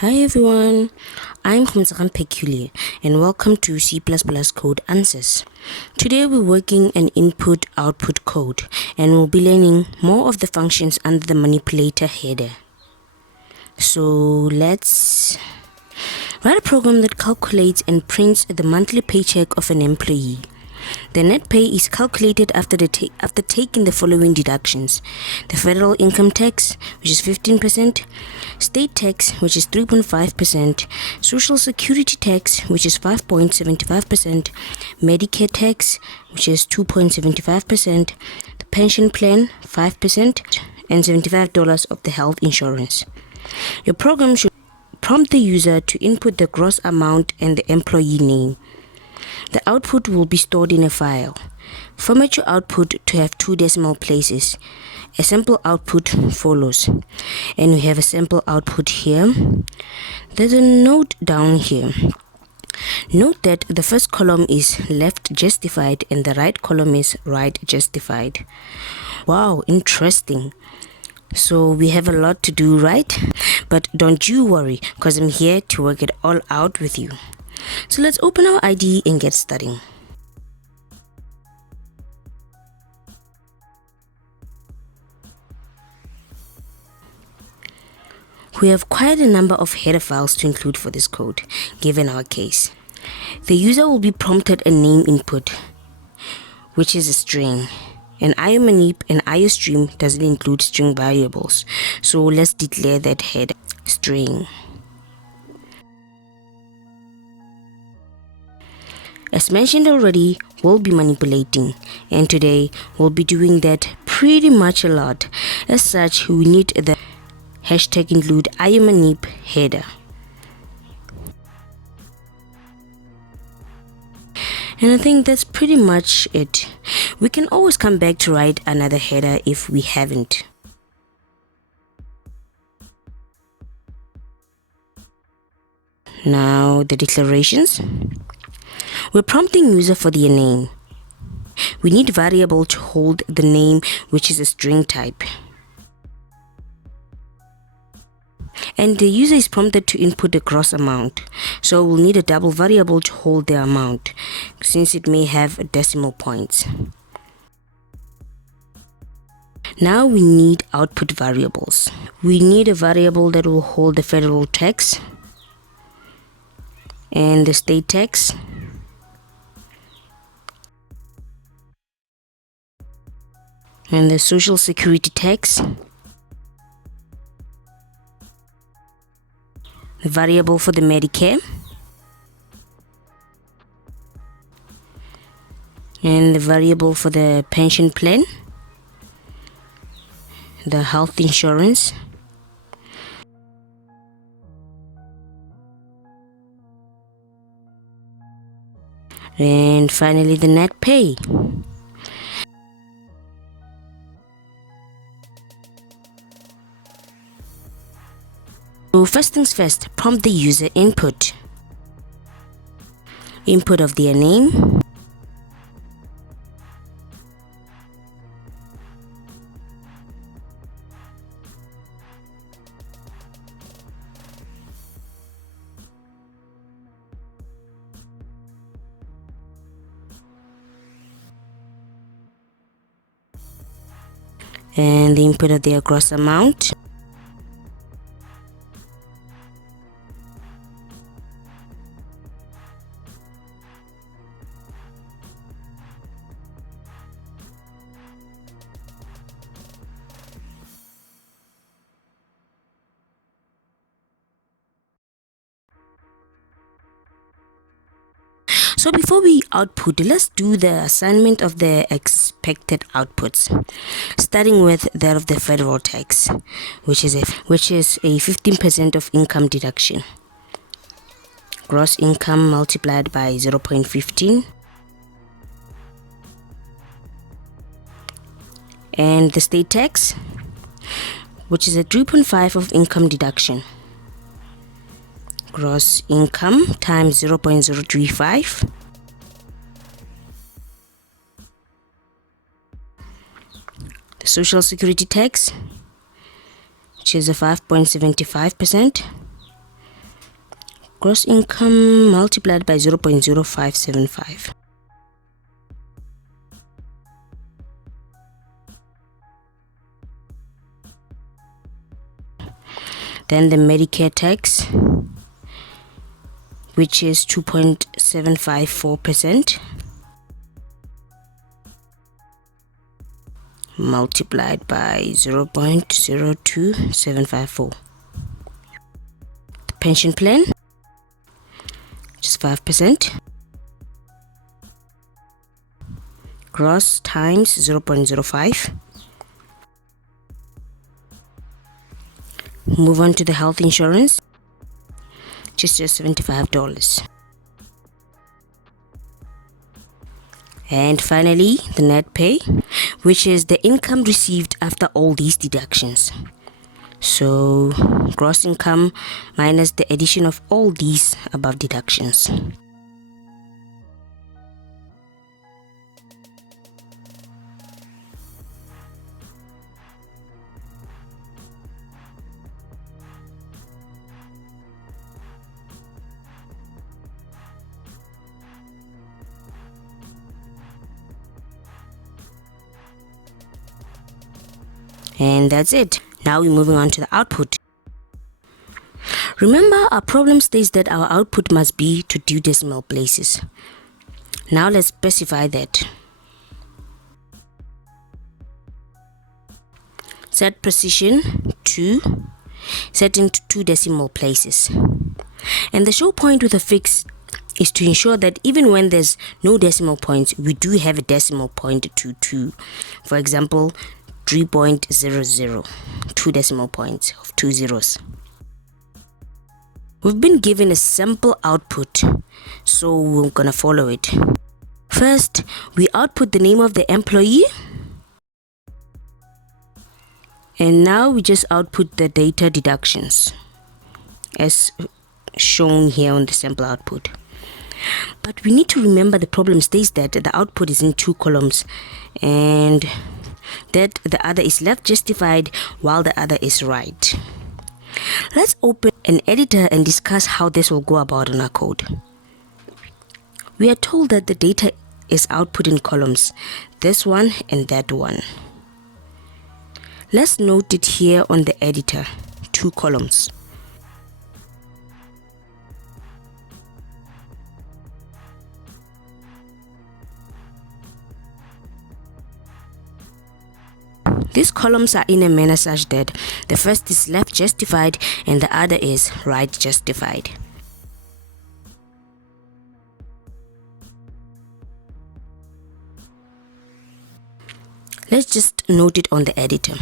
Hi everyone, I'm Khumzakhan Peculiar and welcome to C++ Code Answers. Today we're working an input-output code and we'll be learning more of the functions under the manipulator header. So let's write a program that calculates and prints the monthly paycheck of an employee. The net pay is calculated after taking the following deductions: the federal income tax, which is 15%, state tax, which is 3.5%, social security tax, which is 5.75%, Medicaid tax, which is 2.75%, the pension plan, 5%, and $75 of the health insurance. Your program should prompt the user to input the gross amount and the employee name. The output will be stored in a file. Format your output to have 2 decimal places. A sample output follows. And we have a sample output here. There's a note down here. Note that the first column is left justified and the right column is right justified. Wow, interesting. So we have a lot to do, right? But don't you worry, because I'm here to work it all out with you. So let's open our IDE and get starting. We have quite a number of header files to include for this code, given our case. The user will be prompted a name input, which is a string. And IOMANIP and IOStream doesn't include string variables, so let's declare that header string. As mentioned already, we'll be manipulating, and today we'll be doing that pretty much a lot. As such, we need the hashtag include IOMANIP header. And I think that's pretty much it. We can always come back to write another header if we haven't. Now the declarations. We're prompting user for their name. We need variable to hold the name, which is a string type. And the user is prompted to input the gross amount. So we'll need a double variable to hold the amount, since it may have decimal points. Now we need output variables. We need a variable that will hold the federal tax and the state tax, and the social security tax, the variable for the Medicare, and the variable for the pension plan, the health insurance, and finally the net pay. So first things first, prompt the user input. Input of their name, and the input of their gross amount, So before we output, let's do the assignment of the expected outputs, starting with that of the federal tax, which is a 15% of income deduction. Gross income multiplied by 0.15, and the state tax, which is a 3.5 of income deduction. Gross income times 0.035, the social security tax, which is a 5.75%, gross income multiplied by 0.0575. Then the Medicaid tax, which is 2.754%, multiplied by 0.02754. The pension plan, which is 5%, gross times 0.05. Move on to the health insurance, which is just $75. And finally, the net pay, which is the income received after all these deductions. So, gross income minus the addition of all these above deductions. And that's it. Now we're moving on to the output. Remember, our problem states that our output must be to 2 decimal places. Now let's specify that. Set precision to set into 2 decimal places. And the show point with a fix is to ensure that even when there's no decimal points, we do have a decimal point to 2. For example, 3.00, 2 decimal points of 2 zeros. We've been given a sample output, so we're gonna follow it. First, we output the name of the employee, and now we just output the data deductions as shown here on the sample output. But we need to remember the problem states that the output is in 2 columns and that the other is left justified while the other is right. Let's open an editor and discuss how this will go about in our code. We are told that the data is output in columns, this one and that one. Let's note it here on the editor, 2 columns. These columns are in a manner such that the first is left justified and the other is right justified. Let's just note it on the editor.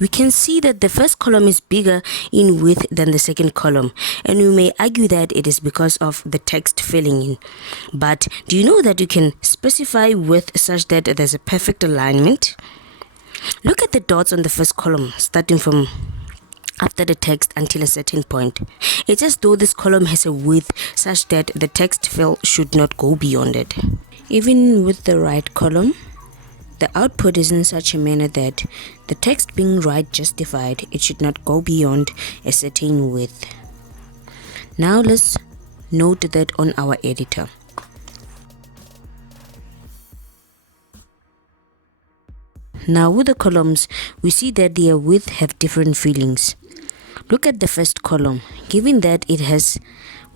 We can see that the first column is bigger in width than the second column, and we may argue that it is because of the text filling in. But do you know that you can specify width such that there's a perfect alignment? Look at the dots on the first column, starting from after the text until a certain point. It's as though this column has a width such that the text fill should not go beyond it. Even with the right column, the output is in such a manner that the text being right justified, it should not go beyond a certain width. Now let's note that on our editor. Now with the columns, we see that their width have different fillings. Look at the first column. Given that it has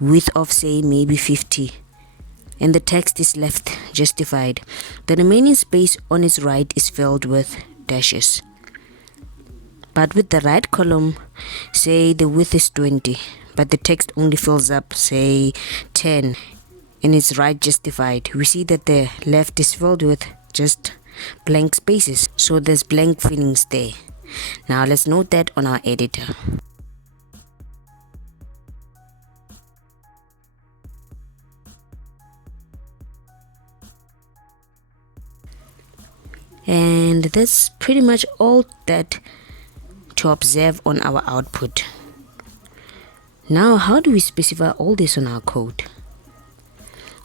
width of say maybe 50, and the text is left justified, the remaining space on its right is filled with dashes. But with the right column, say the width is 20, but the text only fills up say 10, and it's right justified, we see that the left is filled with just blank spaces, so there's blank fillings there. Now let's note that on our editor. And that's pretty much all that to observe on our output. Now, how do we specify all this on our code?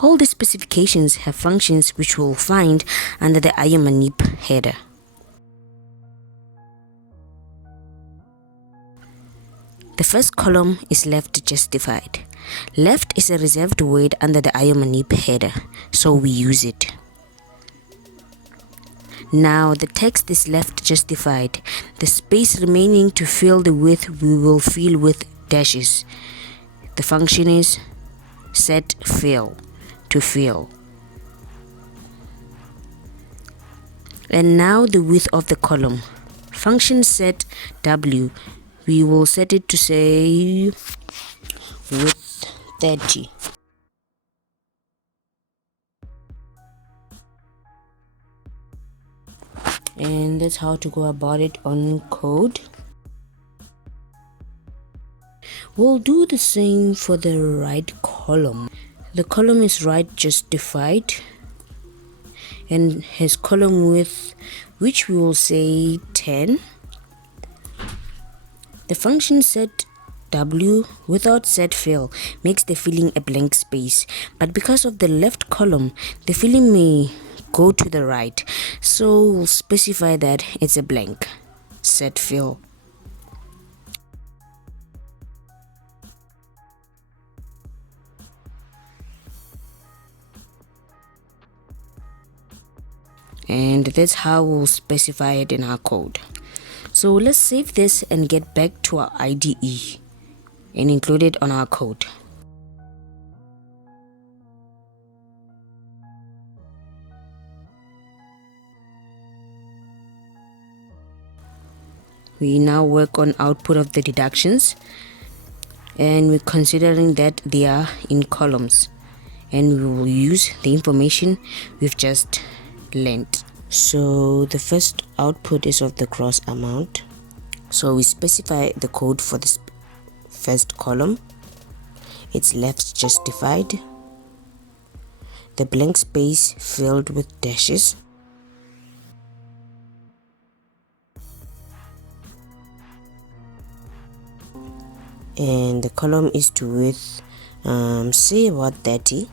All the specifications have functions which we'll find under the IOMANIP header. The first column is left justified. Left is a reserved word under the IOMANIP header, so we use it. Now the text is left justified. The space remaining to fill the width we will fill with dashes. The function is setfill, to fill. And now the width of the column. Function setw, we will set it to say width 30. And that's how to go about it on code. We'll do the same for the right column. The column is right justified and has column width, which we will say 10. The function setw without setfill makes the filling a blank space, but because of the left column, the filling may go to the right, so we'll specify that it's a blank setfill. And that's how we'll specify it in our code. So let's save this and get back to our IDE and include it on our code. We now work on output of the deductions, and we're considering that they are in columns, and we will use the information we've just learned. So the first output is of the gross amount. So we specify the code for this first column. It's left justified. The blank space filled with dashes. And the column is to width say about 30.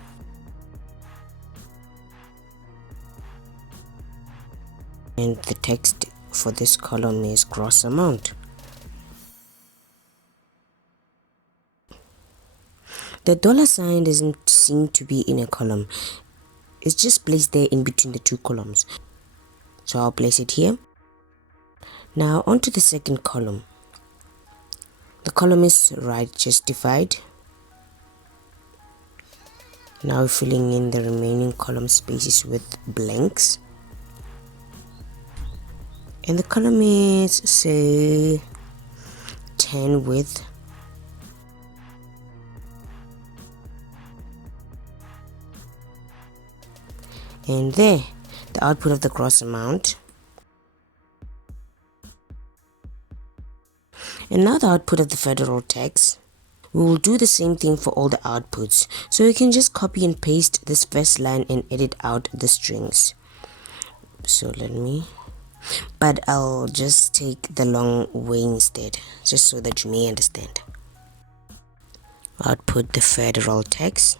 And the text for this column is gross amount. The $sign doesn't seem to be in a column. It's just placed there in between the two columns. So I'll place it here. Now onto the second column. The column is right justified. Now filling in the remaining column spaces with blanks. And the column is say 10 width. And there, the output of the gross amount. And now the output of the federal tax. We will do the same thing for all the outputs. So you can just copy and paste this first line and edit out the strings. So but I'll just take the long way instead, just so that you may understand. Output the federal tax.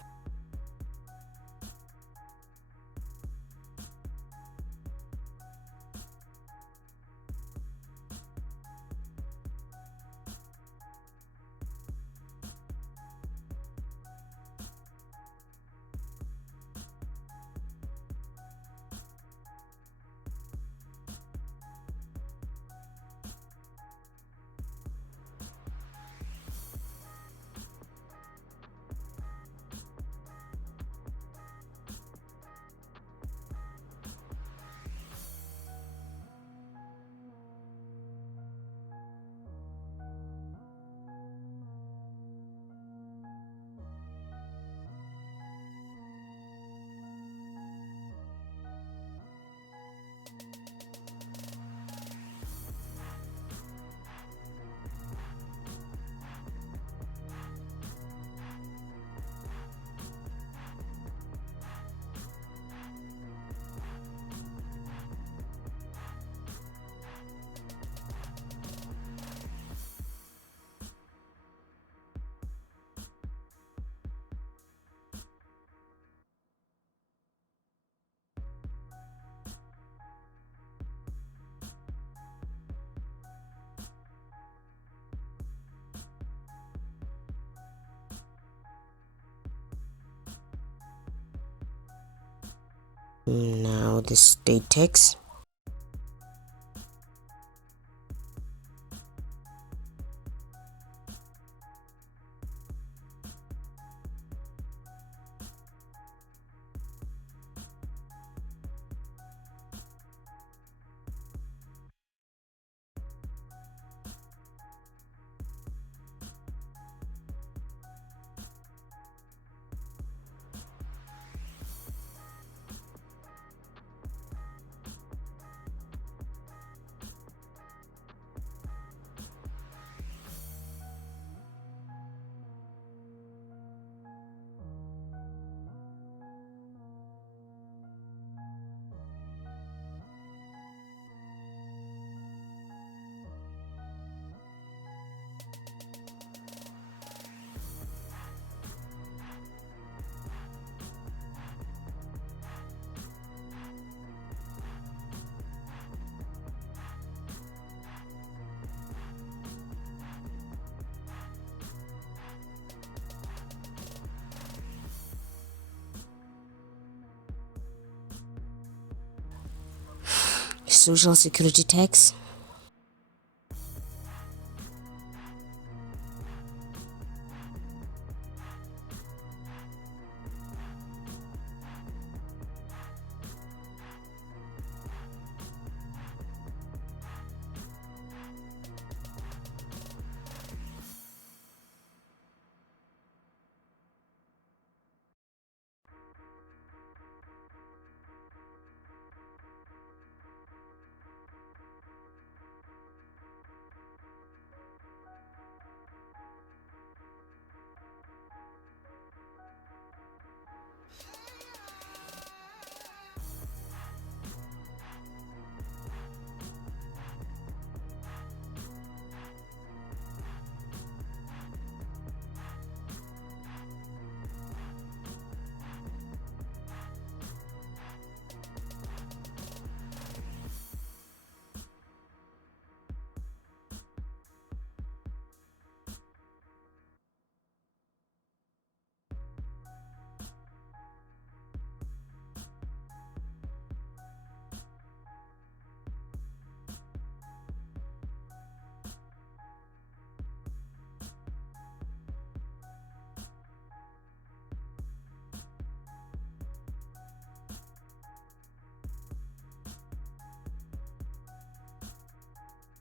Now the state tax. Social security tax.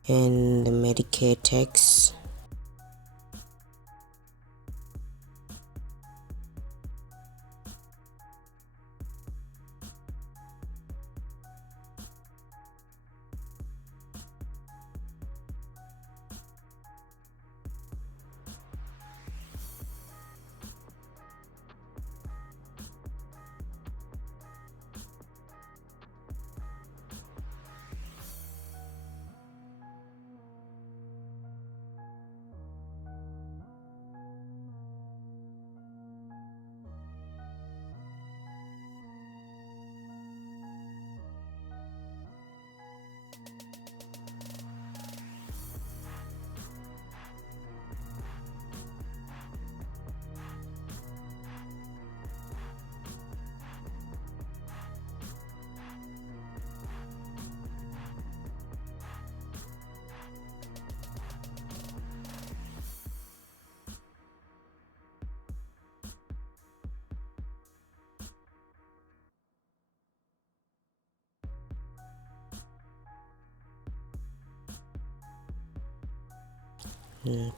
And the Medicaid tax.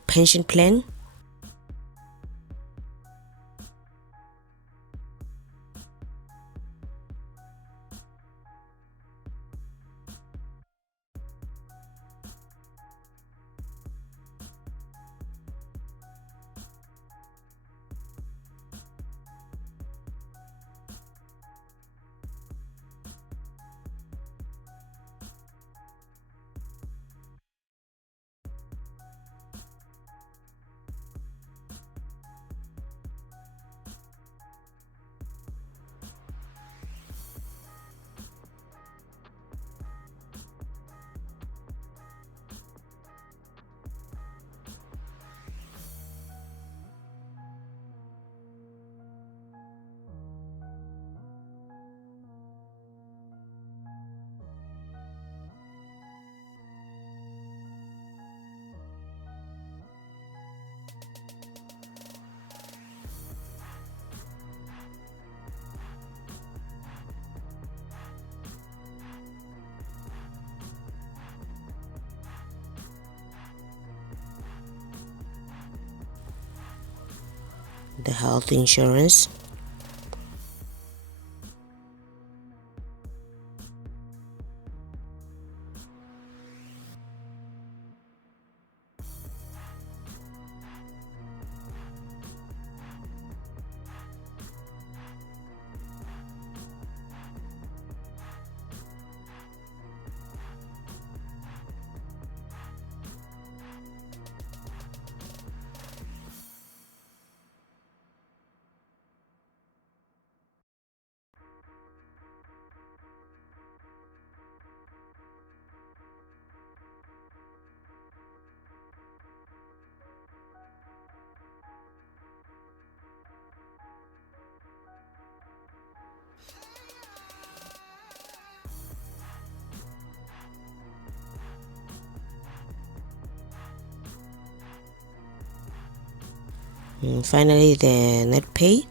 Pension plan. the health insurance, and finally the net pay.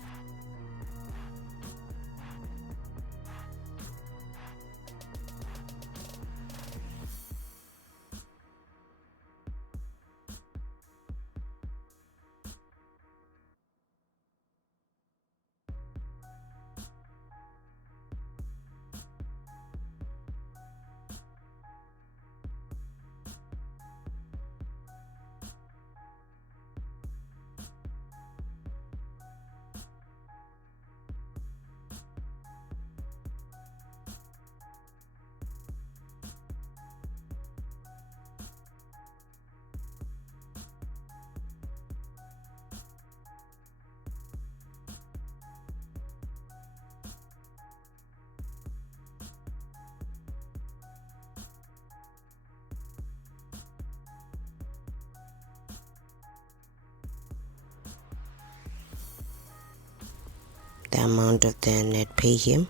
The amount of the net pay here.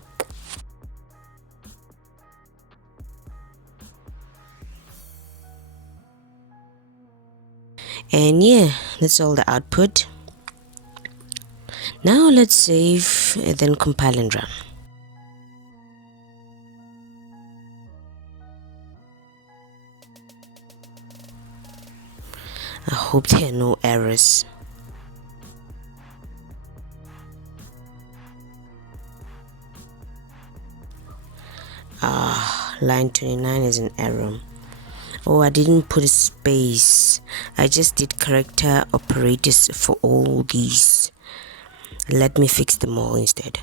And yeah, that's all the output. Now let's save and then compile and run. I hope there are no errors. Line 29 is an error. Oh, I didn't put a space. I just did character operators for all these. Let me fix them all instead.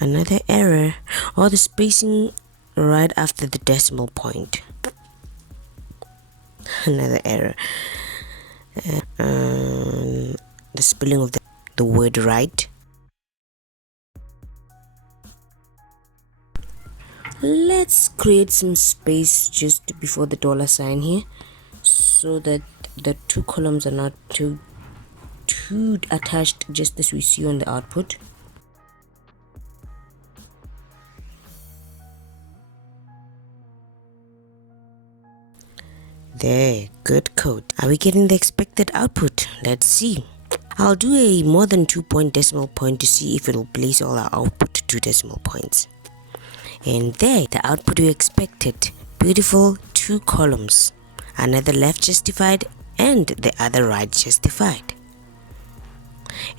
Another error, or the spacing right after the decimal point. Another error. The spelling of the word right. Let's create some space just before the dollar sign here, so that the two columns are not too attached, just as we see on the output. There, good code. Are we getting the expected output? Let's see. I'll do a more than 2-point decimal point to see if it'll place all our output to 2 decimal points. And there, the output we expected. Beautiful 2 columns. Another left justified and the other right justified.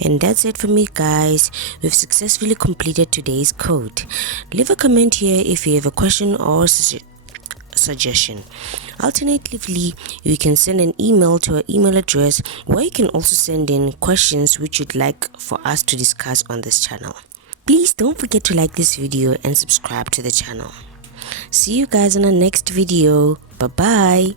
And that's it for me, guys. We've successfully completed today's code. Leave a comment here if you have a question or suggestion. Alternatively, you can send an email to our email address, where you can also send in questions which you'd like for us to discuss on this channel. Please don't forget to like this video and subscribe to the channel. See you guys in our next video. Bye bye.